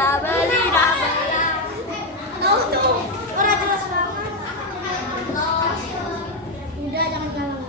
beli tuh orang jelas banget. Udah jangan galau.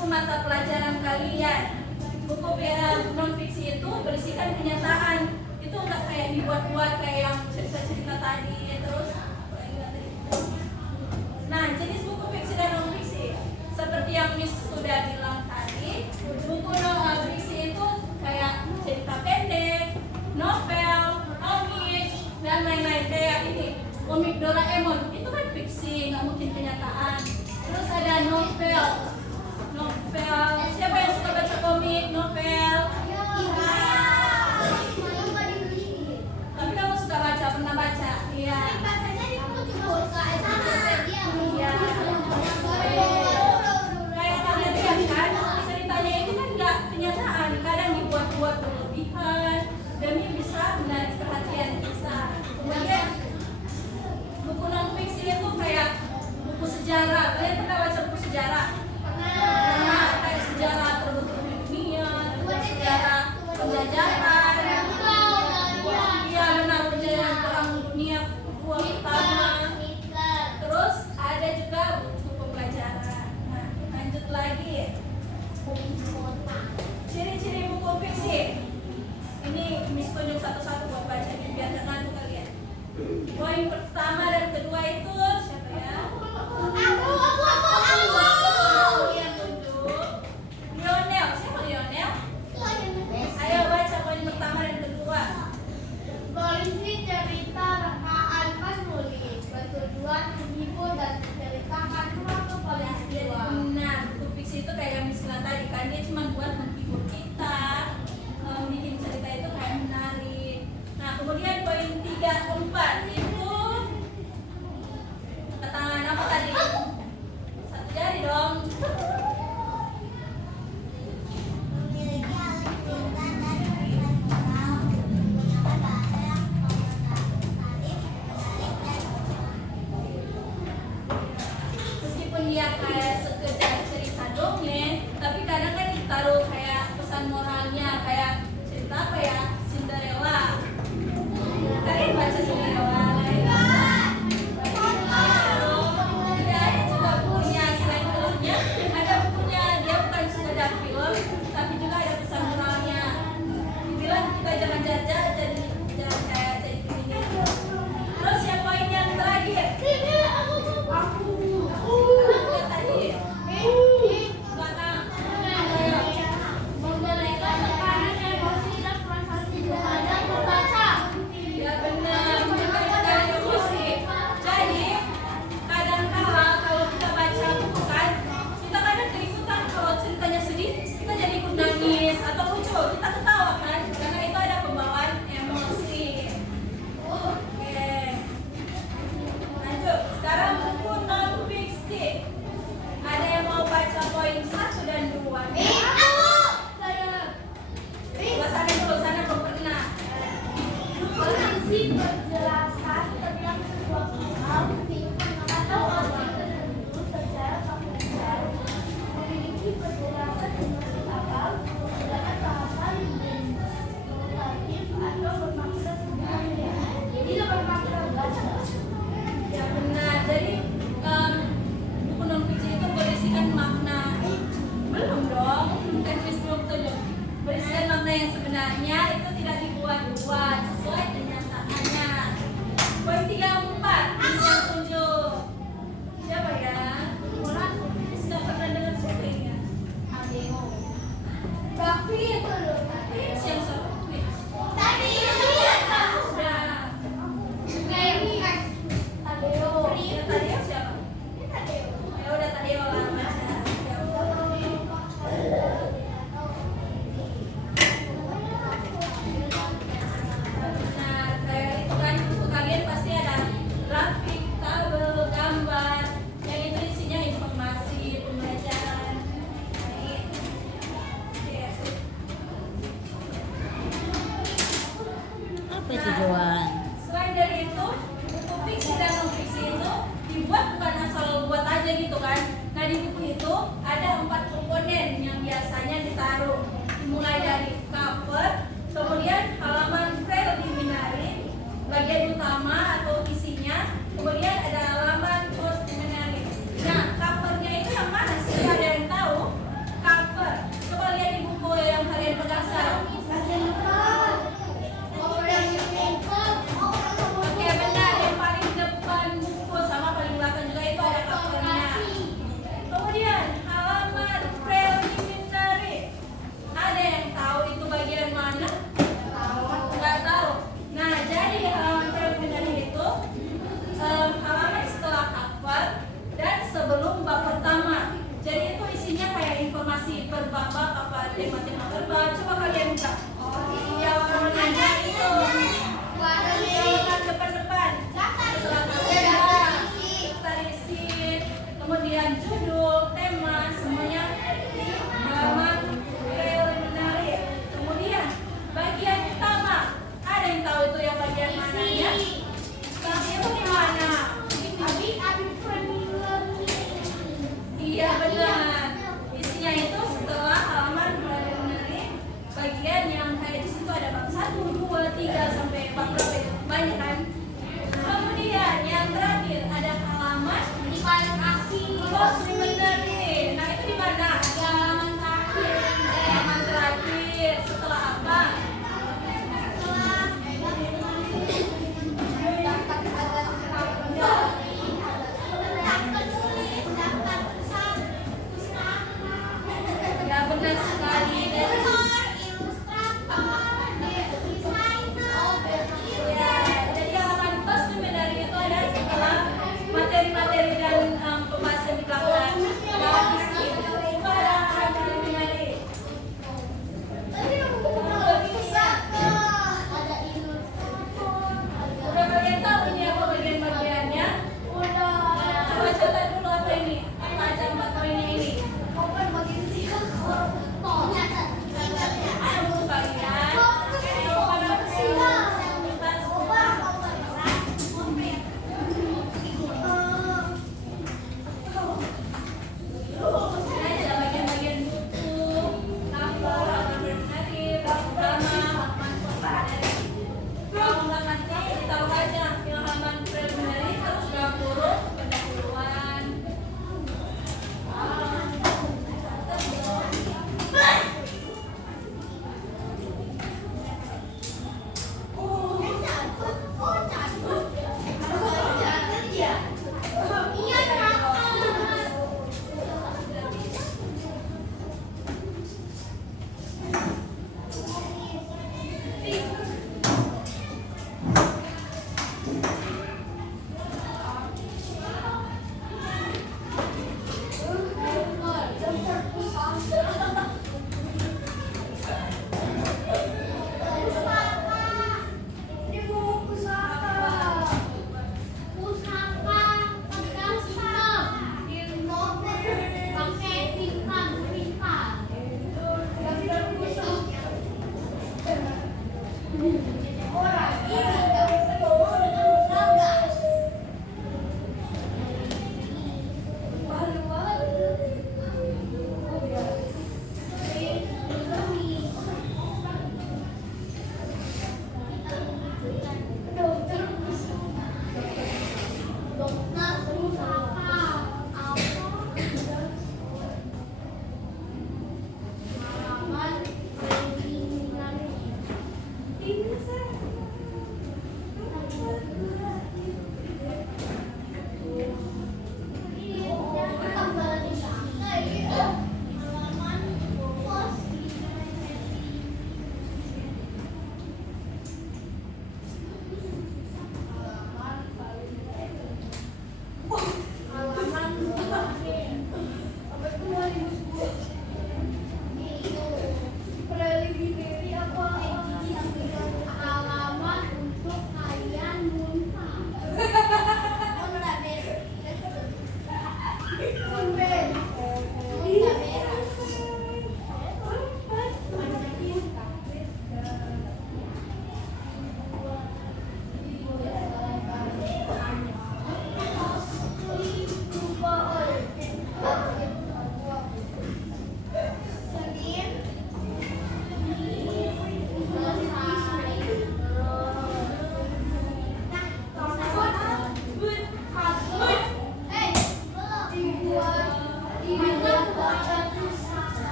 buku mata pelajaran kalian. Buku non fiksi itu berisikan kenyataan. Itu nggak kayak dibuat-buat kayak yang cerita-cerita tadi. Terus nah, jenis buku fiksi dan non fiksi seperti yang Miss sudah bilang tadi, buku non fiksi itu kayak cerita pendek, novel, komik, dan lain-lain. Kayak ini, komik Doraemon, itu kan fiksi, nggak mungkin kenyataan. Terus ada novel. Siapa yang suka baca komik, novel? Tapi kamu suka baca, pernah baca? Iya. Iya. Kayak kalian lihat kan, ceritanya itu kan nggak kenyataan, kadang dibuat-buat berlebihan demi bisa menarik perhatian kita. Kemudian buku non fiksi itu kayak buku sejarah. Kalian pernah baca buku sejarah? Pernah. Kayak sejarah terbentuknya dunia, sejarah penjajahan. Iya benar, penjajahan perang dunia kedua pertama. Terus ada juga buku pembelajaran. Nah, lanjut lagi. Ciri-ciri buku fiksi. Ini Miss tunjuk satu-satu buat baca biar nggak ngantuk kalian. Poin pertama dan kedua itu siapa ya? Yang tunjuk. Lionel, siapa Lionel? Ayo baca poin pertama dan kedua. Berisi cerita rekaan penulis, bertujuan menghibur dan menceritakan suatu peristiwa. Nah, buku fiksi itu kayak yang Miss bilang tadi kan, dia cuma buat menghibur kita, bikin cerita itu kayak menarik. Nah, kemudian poin 3, 4 itu ketangan apa tadi? Satu jari dong. Memiliki alur cerita dan moral, menggunakan bahasa yang komunikatif, menarik dan Meskipun dia kayak sekedar cerita dongeng, tapi kadang kan ditaruh kayak pesan moralnya, kayak cerita apa ya? Cinderella. Kalian baca Cinderella? Ada juga bukunya, selain filmnya, ada bukunya, dia bukan sekedar film, tapi juga ada pesan moralnya. Dibilang kita jangan jajah, jangan kayak jadi begini. Terus yang poin yang terakhir, apa tadi? Belakang. memberikan tekanan emosi dan prestasi kepada pembaca. Ya benar, mereka judul, tema, semuanya halaman preliminary. Kemudian bagian utama, ada yang tahu itu yang bagian mananya? Isinya bagaimana? Iya benar. Isinya itu setelah halaman preliminary, bagian yang kayak di situ ada bab 1, 2, 3 sampai bab berapa itu? Banyak kan? Kemudian yang terakhir ada halaman preliminary. Nah itu di mana? Halaman terakhir. Setelah apa? Ya benar sekali. Ya, jadi halaman preliminary itu ada setelah materi-materi dan pembahasan di belakang. Dalam isi itu ada halaman preliminary. Udah kalian tahu ini apa bagian-bagiannya? Coba catat dulu apa ini? Apa aja materinya ini? Ayo buku kalian. Ayo pada ini ada bagian-bagian buku, tabel, halaman preliminary, bab drama, halaman preliminary. Kalau nggak nanti tahu aja yang halaman preliminary terus gak huruf pendahuluan.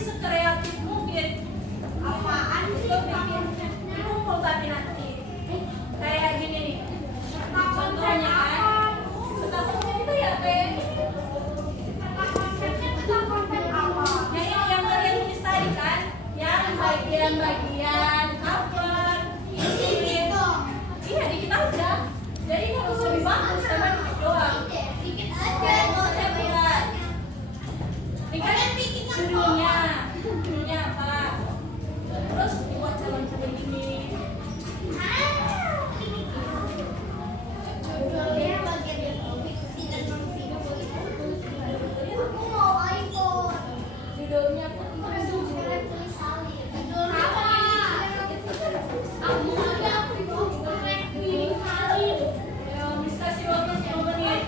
sekreatif mungkin. Apaan sih? Itu bikin dikumpul tapi nanti kayak gini nih. Contohnya kan, peta konsep itu ya kayak nah yang kalian tulis tadi kan, yang bagian-bagian cover, isi. Iya dikit aja. Jadi harus lebih bagus sama dikit doang. Dikit Kayak aja. konsep buat. Ini kan judulnya apa? Terus dibuat calon-calon ini. Judulnya bagian fiksi dan non fiksi. Aku mau iPhone. Judulnya apa? Sekarang tulis salin. Judulnya apa? Aku mau pilih salin. Ayo, Miss kasih waktu 10 menit.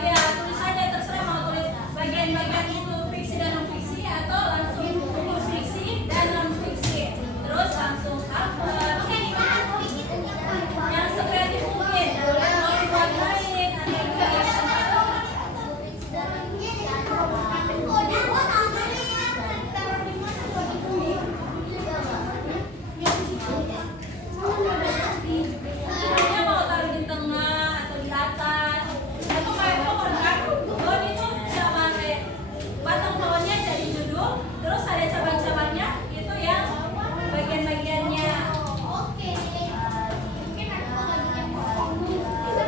Iya, tulis aja terserah mau tulis bagian-bagian itu fiksi dan non fiksi atau langsung tulis fiksi dan non fiksi. Terus langsung cover. Yang sekreatif mungkin. Mau dibuat lain atau Judulnya mau taruh di tengah atau di atas atau kayak pohon kan? Pohon itu sama kayak batang pohonnya jadi judul, terus ada cabang-cabangnya itu yang bagian-bagiannya. Oke. Mungkin ada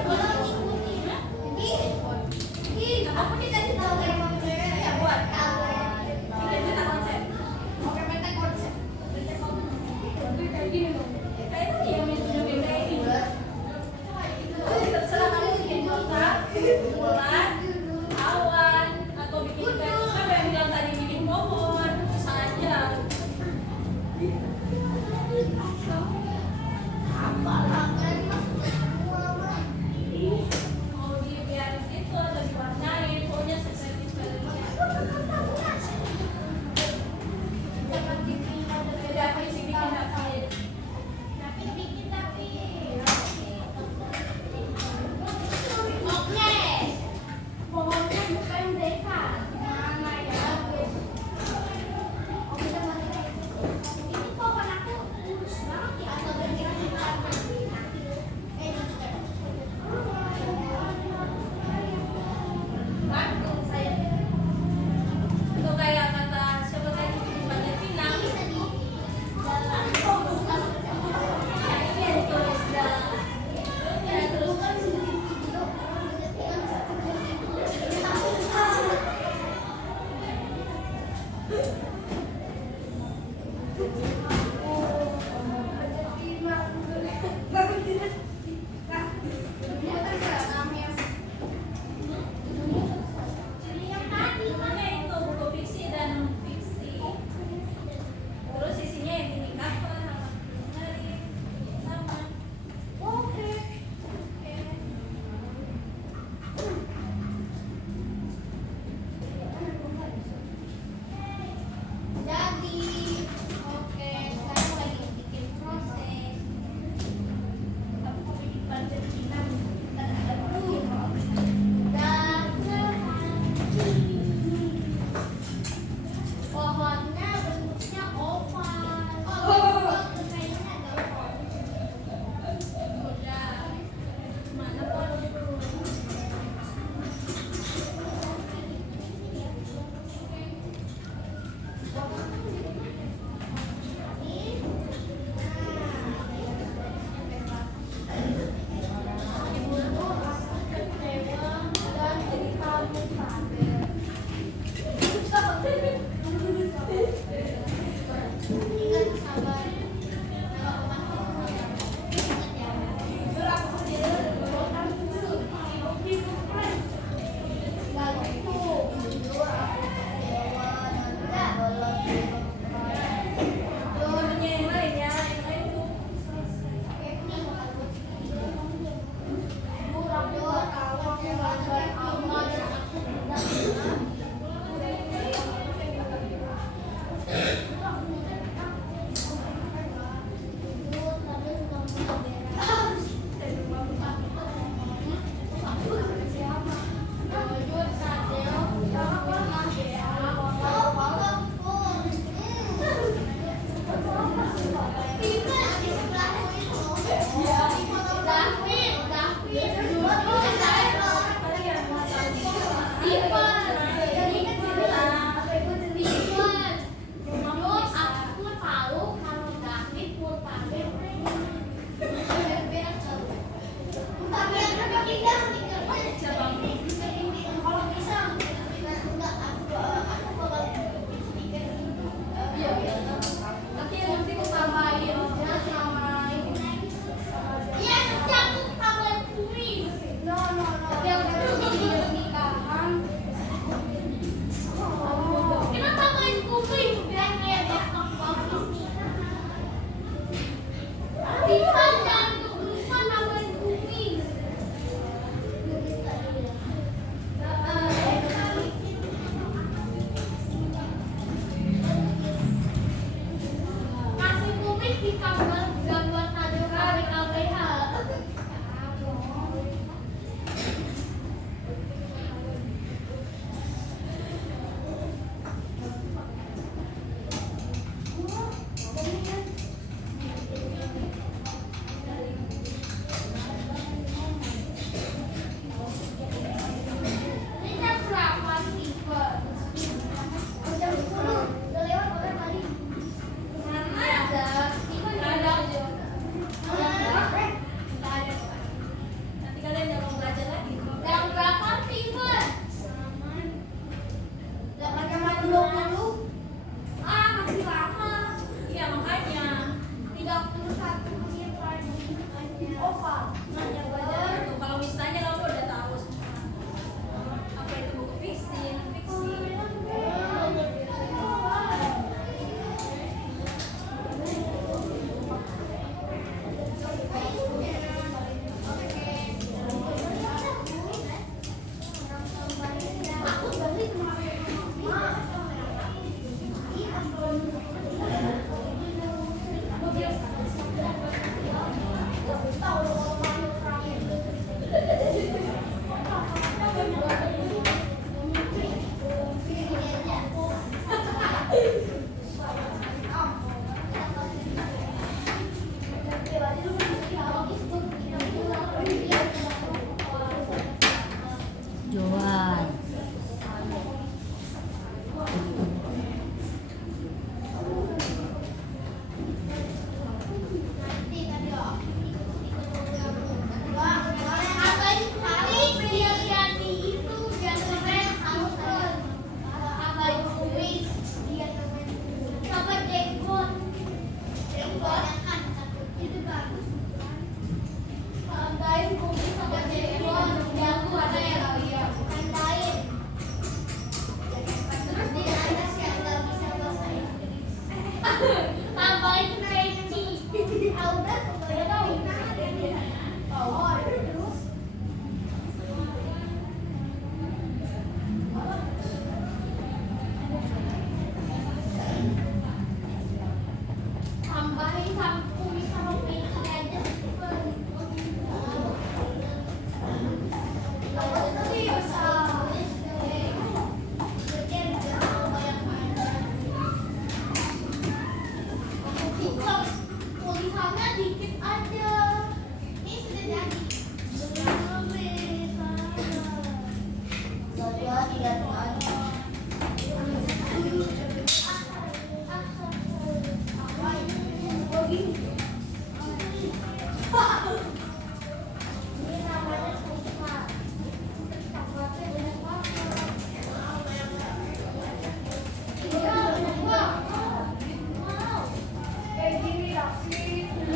bagian aku dikasih tahu dari Mama Clara ya buat Bikin peta konsep. Oke, peta konsep. Kayak gini loh. Kayak tadi yang tunjukin kayak gini. Terserah kamu bikin kotak, bulan, awan, atau bikin kayak siapa yang bilang tadi bikin pohon, bisa aja. Apalah kan Mama. Mau dibiarin itu atau diwarnain, pokoknya sesuai filmnya. Beda visi bikin apa? air sama ini. Iya, tapi aku tambahin kumis. No. Tapi aku udah nikahan. Kenapa tambahin kumis? Biar kayak bakal bagus nih. Bisa jangan lupa tambahin kumis. Kasih kumis di gambar kado KBKBH. Ini jam berapa sih, Pak? Jam 10. Udah lewat oleh tadi. Mana ada? Steven ada. Nanti kalian jangan mau belajar lagi. Jam berapa, Steven? 8:20. Ah, masih lama. Iya makanya. 31 menit lagi. Oval. Nanya belajar itu. Kalau misalnya kamu udah tahu semua. Apa itu buku fiksi? Aku balik kemarin. Joan. Tambahin crazy. Udah, oh, terus. Tambahin sama kumis sama peci aja. Tulisannya dikit aja. Ini sudah jadi. Ini namanya Puspa. Coklatnya banyak banget. Iya, banyak banget. Wow. Kayak gini Rafi,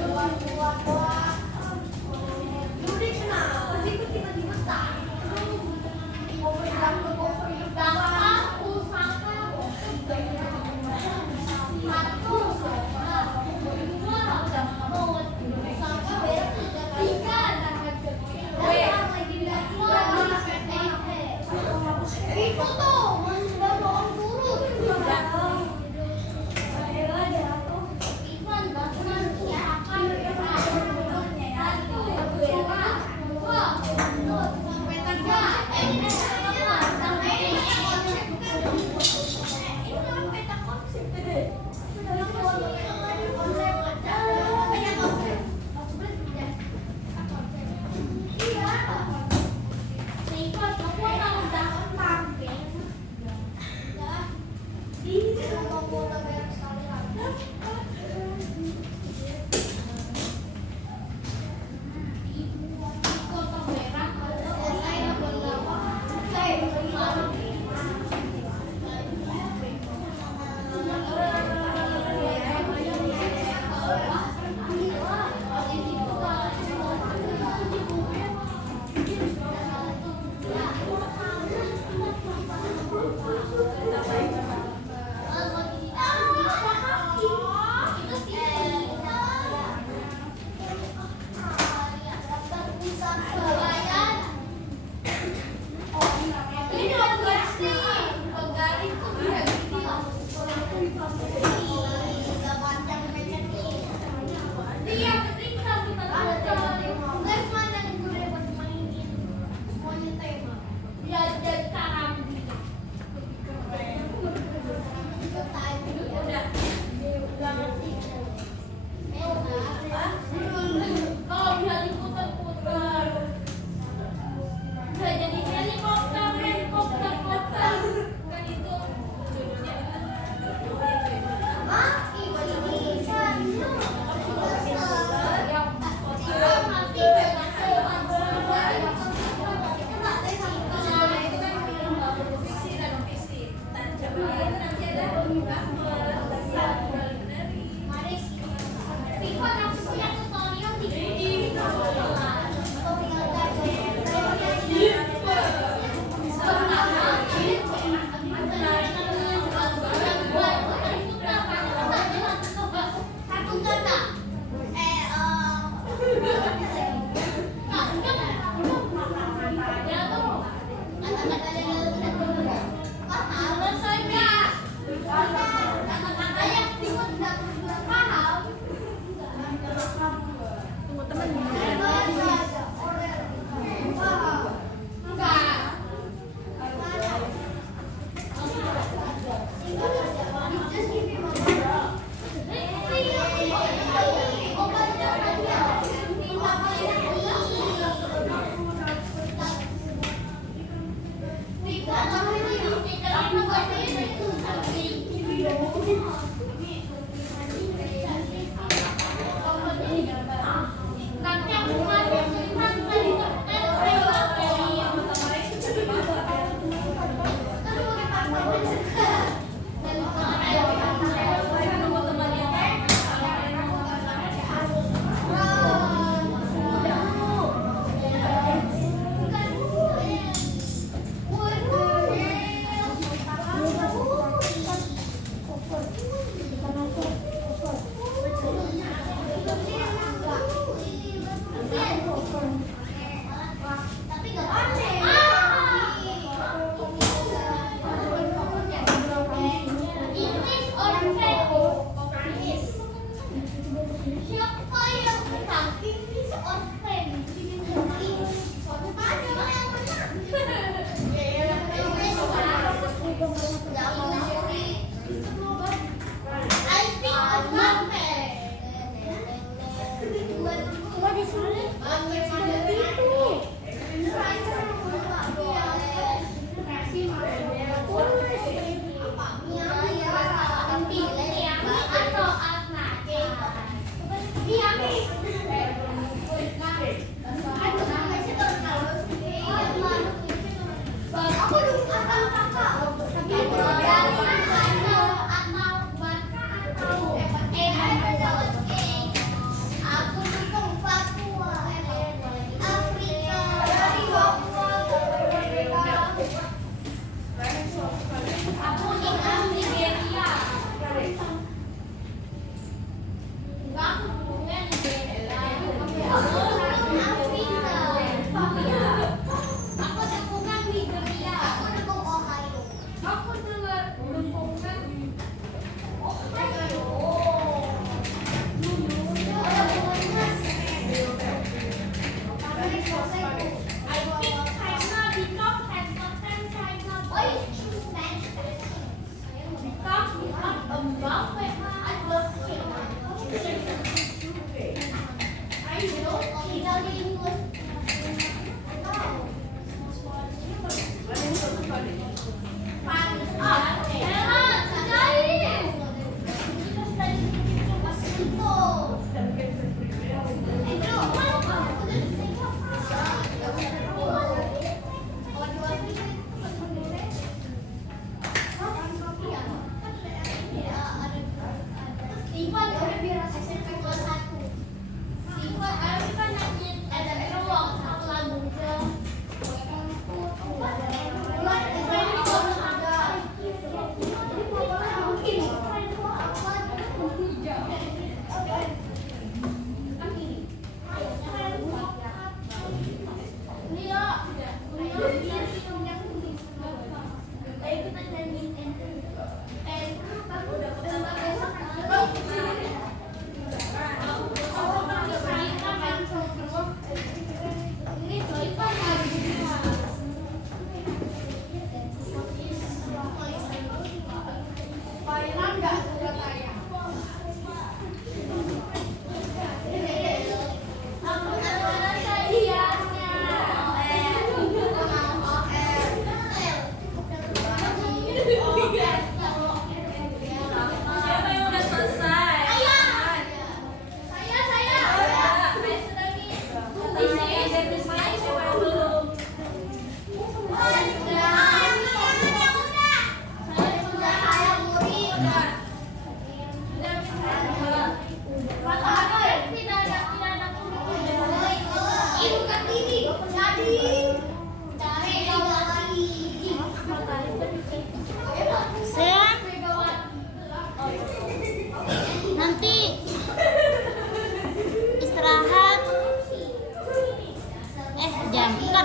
buat Yudi kenapa sih kok tiba-tiba tak? Mau bilang ke cover aku sangka satu dua sangka beda tiga lagi itu tuh udah mau turun. Ivan bahkan siapa? Satu, dua, sampai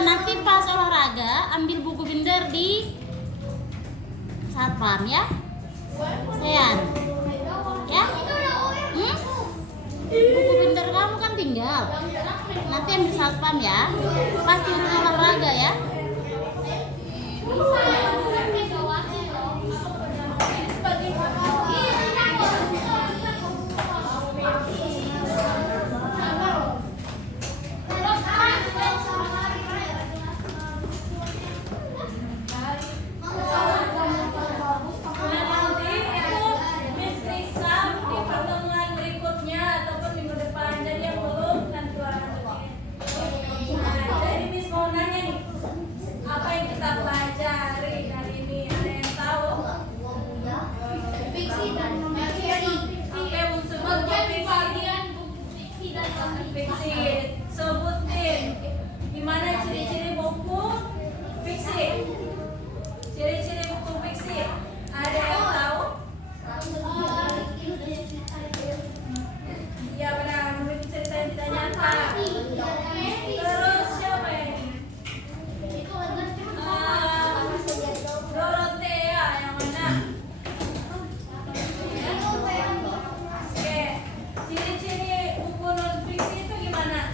Nanti pas olahraga ambil buku binder di satpam ya, Sean. Ya? Buku binder kamu kan tinggal. Nanti ambil satpam ya. Pas turun olahraga ya. Sebutin gimana ciri-ciri buku fiksi. Ciri-ciri buku fiksi. Ada yang tahu? Iya benar, memiliki cerita yang tidak nyata. Terus siapa ini? Dorothea yang mana? Oke, ciri-ciri buku non fiksi itu gimana?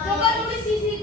Coba tulis sisi